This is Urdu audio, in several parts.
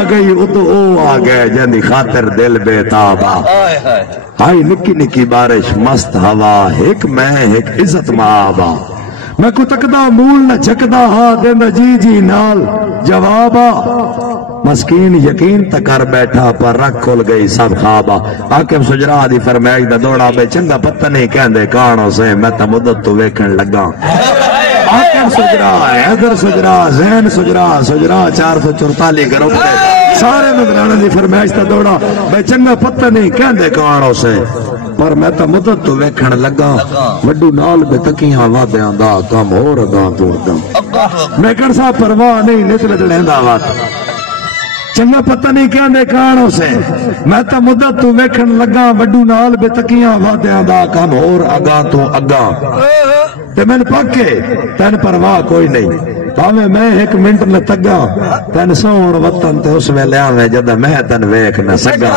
آ گئی ادو او آ گئے جندی خاطر دل بیتابا آئی نکی نکی بارش مست ہوا ایک میں ایک عزت مآبا میں کو تکدا مول نہ چکدا ہاں دیندہ جی جی نال جوابا مسکین یقین تکر بیٹھا پر رکھ کھل گئی سب خوابا آکم سجرا دی فرمائش دا دوڑا بے چنگا پتہ نہیں کہندے کانوں سے میں تا مدت تو ویکھن لگا آکم سجرا حیدر سجرا زین سجرا سجرا 444 گروپ دے سارے نگرانہ دی فرمائش دا دوڑا بے چنگا پتہ نہیں کہندے کانوں سے پر میں تا مدت تو ویکھن لگا وڈو نال بے تکیاں وادیاں دا کم ہو رگاں تو اگاں میں کرسا پرواہ نہیں نتلت لیندہ وات چنگا پتہ نہیں کہندے کانوں سے میں تا مدت تو ویکھن لگا وڈو نال بے تکیاں وادیاں دا کم ہور اگاں تو اگاں تے میں پاکے تین پرواہ کوئی نہیں پاوے میں ایک منٹ نہ تگا تین سون وطن تے اس میں لیا میں جدہ میں تن ویکھ نہ سگا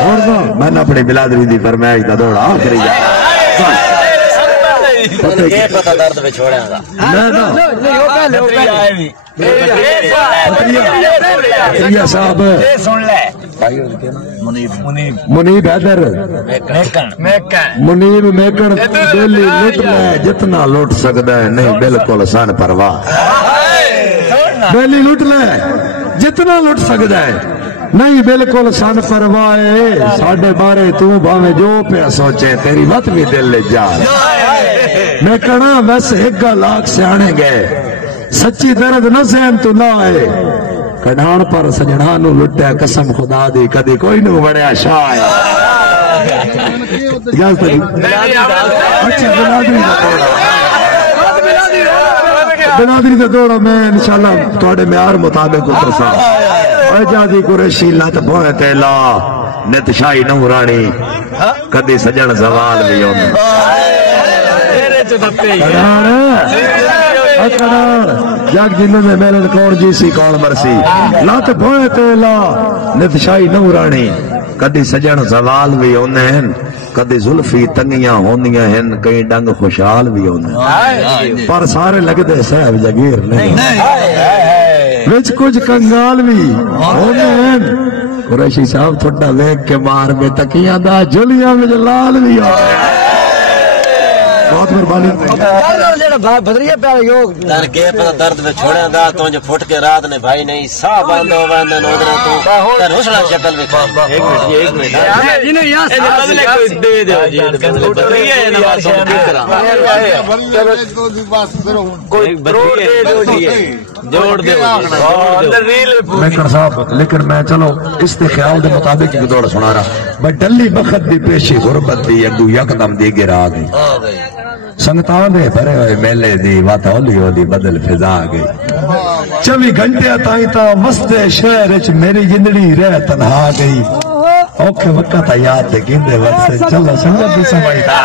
اور دو میں نے اپنی بلادری دی فرمائش دا دوڑا آخری جا یہ پتہ درد پہ چھوڑے گا پتریہ صاحب منیب حیدر منیب میکن دلی لٹ لے جتنا لٹ سکتا ہے نہیں بالکل سن پرواہ دلی لٹ لے جتنا لٹ سکتا ہے نہیں بالکل سن پرواہ ساڑھے بارے تو بھاوے جو پہ سوچے تیری وقت بھی دل لے جا میں کہنا ویسے ایک لاکھ سے آنے گئے سچی درد نہ سہن تو نہ آئے کڑھان پر سجنانو لٹے قسم خدا دی کدی کوئی نو بڑے شاہ ہے اجازت دی اچھا بنادری دا دوڑا میں انشاءاللہ توڑے معیار مطابق اترسا اجازی قریشی لات بوئے تیلا نت شاہی نورانی کدی سجن زوال بھی ہونے کڑھان جاگ جنہوں نے میلن کون جیسی کون مرسی لات بوئے تیلا نت شاہی نورانی کدی سجن زوال بھی ہونے ہیں کدی ظلفی تنگیاں ہوندیاں ہیں کئی ڈنگ خوشحال بھی ہونے پر سارے لگتے صاحب جگیر نہیں وچ کچھ کنگال بھی ہونے ہیں قریشی صاحب تھوڑا ویک کے مار میں تکیاں دا جلیاں میں جلال بھی ہونے بہت مربانی بدریہ پیارے یوگ در کے پتہ درد میں چھوڑے دا تو جو پھٹ کے رات نے بھائی نہیں سا باندھو باندھو نودرے تو در حسنہ شکل میں کھا ایک منٹ جنہوں یہاں سے بدلے کوئی دے دے بدریہ ہے نواز سب کترا کوئی بدریہ جوڑ دے میکر صاحب لیکن میں چلو استخیال دے مطابق ایک دوڑ سنا رہا میں ڈلی بخت دی پیشی غربت دی اگو یکدم دی گرا گئی سنگتان دے بھرے ہوئے میلے دی وات ہولی ہولی بدل فضا گئی 24 گھنٹے تائیں تا مست شہر اچ میری زندگی رہ تنہا گئی اوکھے وقت یاد دے گندے وقت سے چلو سنگت بھی سمجھتا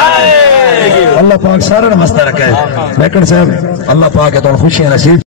اللہ پاک سارا مست رکھے میکن صاحب اللہ پاک ہے تو خوشی نصیب